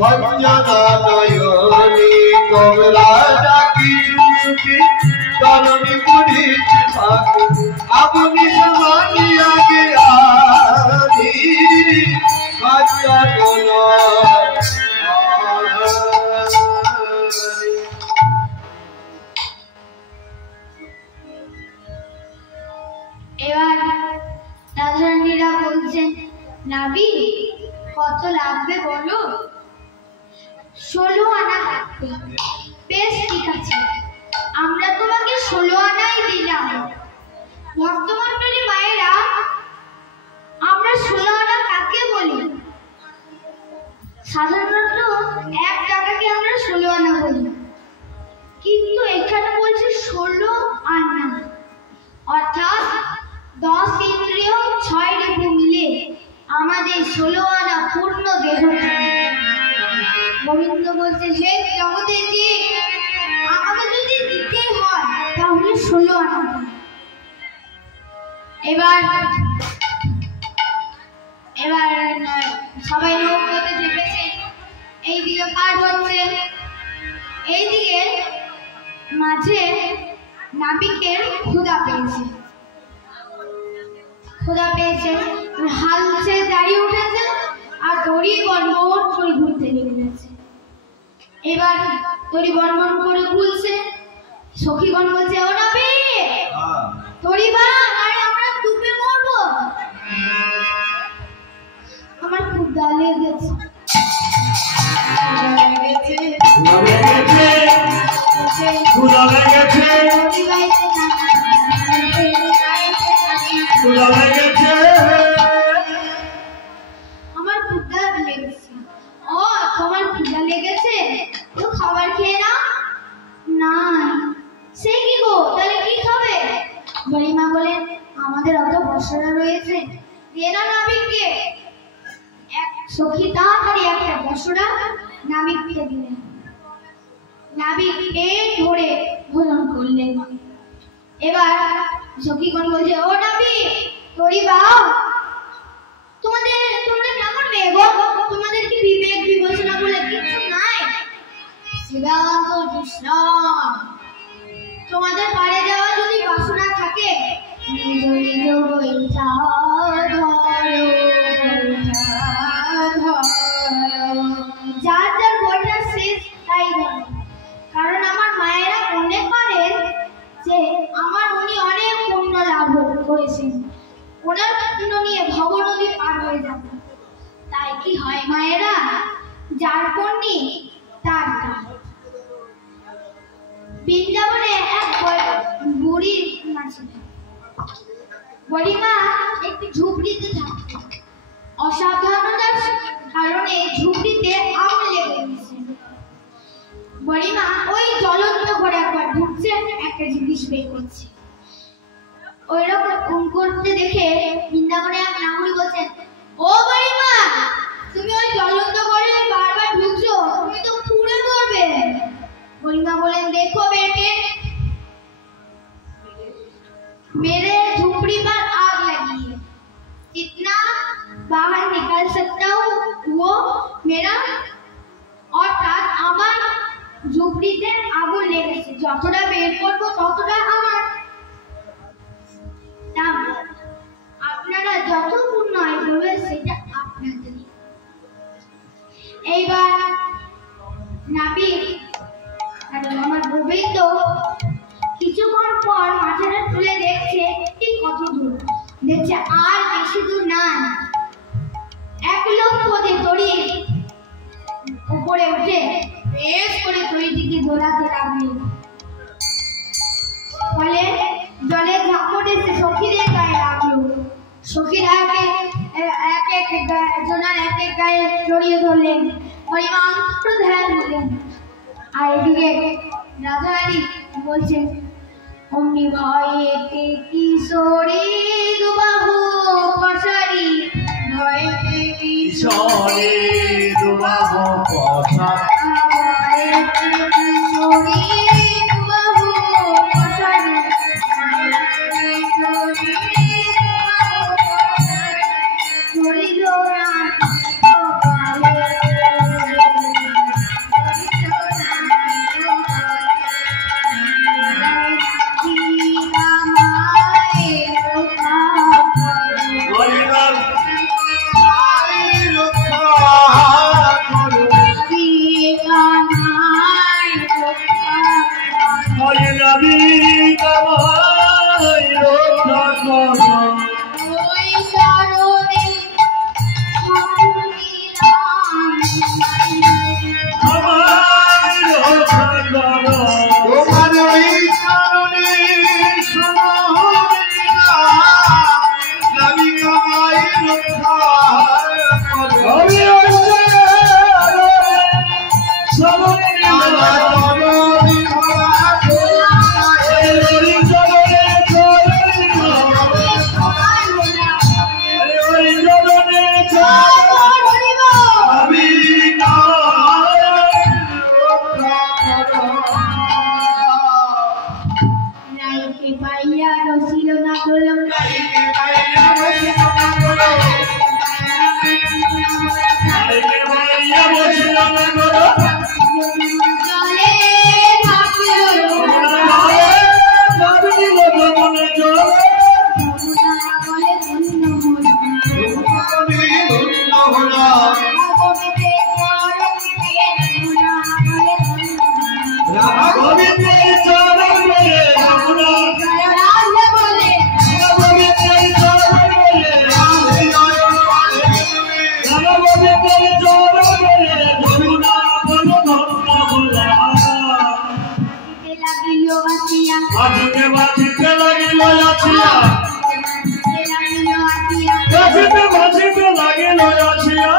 ভঞ্জনানয়নী কমলা ডাকি সুখী তরণী পুরী আপনি সমানি আগে আনি বাচ্চা এবার রাধারানীরা বলছেন, নাবি কত লাগবে বলো? 16 আনা লাগবে। বেশ ঠিক আছে, আমরা তোমাকে 16 আনাই দিলাম। ভক্তমণ্ডলী মায়েরা, আমরা 16 আনা কাকে বলি? সাধারণত 1 টাকাকে আমরা 16 আনা বলি, কিন্তু এখানে বলছে 16 আনা, অর্থাৎ 10 ইন্দ্রিয় 6 রিপু মিলে আমাদের 16 আনা পূর্ণ দেহ। গোবিন্দ বলছে, হে জগতেজি, আমাকে যদি দিতে হয় তাহলে 16 আনা। এবার সবাই নৌকোতে চেপেছে, এইদিকে পার হচ্ছে। এইদিকে মাঝে নাবিকের ক্ষুধা পেয়েছে, হাল ছেড়ে দাঁড়িয়ে উঠেছে আর দড়ি বনবন করে ঘুরতে লেগে গেছে। এবার দড়ি বনবন করে ঘুরছে। সখীগণ বলছে, ও নাবি, দড়ি বাঁধ, আরে আমরা ডুবে মরবো। আমার ক্ষুধা লেগেছে। আমার ক্ষুধা লেগেছে। ও, তোমার ক্ষুধা লেগেছে, তো খাবার খেয়ে নাও। না, সে কি গো, তাহলে কি খাবে? বুড়িমা বলেন, আমাদের অত বসরা রয়েছে, দিয়ে না নাবিককে। এক সখী তাড়াতাড়ি একটা বসরা নাবিককে দিলেন। নাবিক পেট ভরে ভোজন করলেন। এবার সখীগণ বলছে, ও নাবিক, তোরি বাও, তোমরা কেমন মেয়ে গো? তোমাদের কি বিবেক বিবেচনা বলে কিছু নাই? শিবান্ত কৃষ্ণ, তোমাদের পারে যাওয়া যদি বাসনা থাকে, নিজ নিজ বৈঠা ধরো, যার যার বইটা শেষ তাই বলো। কারণ আমার মায়েরা মনে করে যে আমার উনি অনেক পুণ্য লাভ করেছেন, ওনার পুণ্য নিয়ে ভবনদী পার হয়ে যাবে। তাই কি হয় মায়েরা, যার পুণ্যি তার দান। বৃন্দাবনে এক বুড়ি মা ছিলেন। বুড়িমা একটি ঝুপড়িতে থাকতেন। অসাবধানতার কারণে ঝুপড়িতে আগুন লেগে গেছে। বুড়িমা ওই জ্বলন্ত ঘরে একবার ঢুকছে, একটা জিনিস বের করছে। ওইরকম করতে দেখে বৃন্দাবনে এক নামুরি বলছেন, ও বুড়িমা, তুমি ওই জ্বলন্ত ঘরে বারবার ঢুকছো, তুমি তো পুড়ে মরবে। বুড়িমা বলেন, देखो बेटे, मेरे झोपड़ी पर आग लगी है, जितना बाहर निकल सकता हूँ वो मेरा, অর্থাৎ আমার ঝুপড়িতে আগুন লেগেছে, যতটা বের করবো ততটা আমার। আপনারা যত পূর্ণ আয় করবেন সেটা আপনাদের। এইবার নাবিক আমার গোবিন্দ কিছুক্ষণ পর মাথাটা তুলে দেখছে ঠিক কত দূর, দেখছে আর বেশি দূর না, 1 লক্ষ পদে তড়ি উপরে উঠে বেশ করে তড়িটিকে দৌড়াতে লাগলো। ফলে জলে ঝাপট এসে সখীদের গায়ে লাগলো। সখীরা এক এক গায়ে জড়িয়ে ধরলেন, পরিমাণ ধ্যান হলেন। আর এদিকে রাধারানী বলছেন, অমনি ভয়েতে কিশোরী দুবাহু পশারি, ভয়েতে কিশোরী দুবাহু পশারি, ভয়েতে কিশোরী দুবাহু পশারি, কিশোরী দুবাহু পশারি, বাজিতে বাজিতে লাগিল আসিয়া বাজিতে বাজিতে লাগিল আসিয়া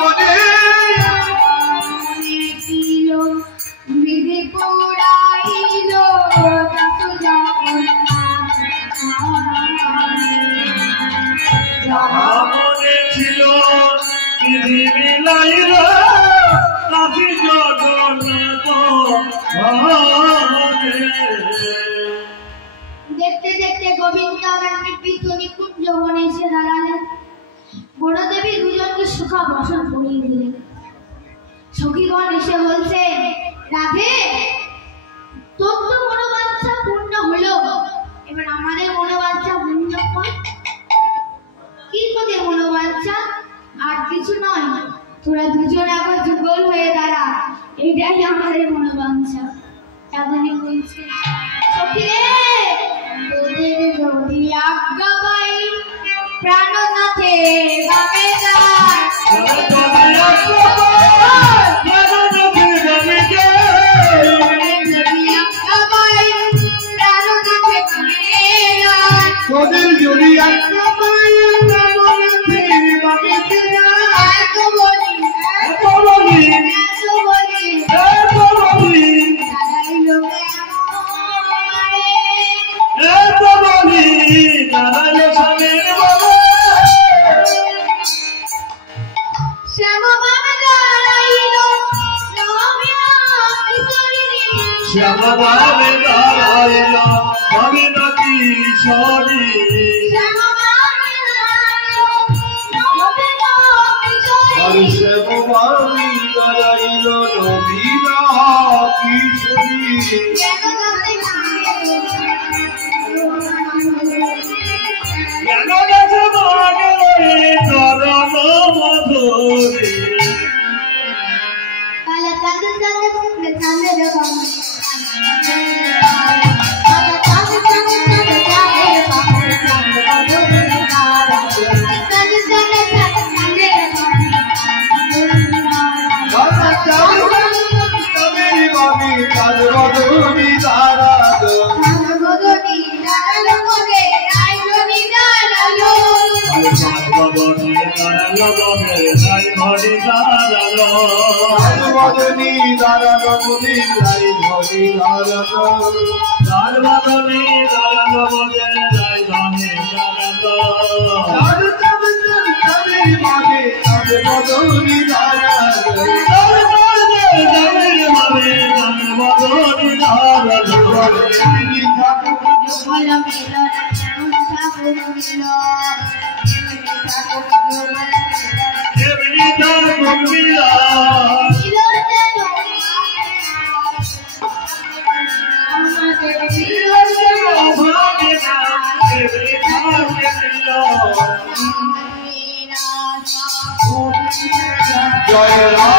মনে ছিল পৃথিবী লাইল নাচি জগন্নাথ। দেখতে দেখতে গোবিন্দ আমার নিকুঞ্জ বনে এসে দাঁড়ালেন। বনদেবী দুজনকে সুখা বসন পরিয়ে দিলেন। সখীগণ এসে বলছে, রাধে তোর তো মনোবাঞ্ছা পূর্ণ হলো, এবার আমাদের মনোবাঞ্ছা পূর্ণ কর। কি তোদের মনোবাঞ্ছা? আর কিছু নয়, তোরা দুজন আবার যুগল হয়ে দাঁড়া, এটাই আমাদের মনোবাঞ্ছা। রাধারানী বলছে, সখী রে তোদের যদি আজ্ঞা পাই প্রাণনাথে বামে যায়। তোদের যদি আজ্ঞা পাই প্রাণনাথে বামেতে যায়। এত বলি এত বলি এত বলি এত বলি এত বলি দাঁড়াইল স্বামীর বলে। শ্যামা বাবা দাঁড়াইল শ্যামা বাবে দাঁড়াইল ভাবে নাকি সরি। আর শ্যামা বাবে দাঁড়াইল নবীনা কিশোরী। কেন গেছে মাগে চরণ মধুরী। জয় রাম।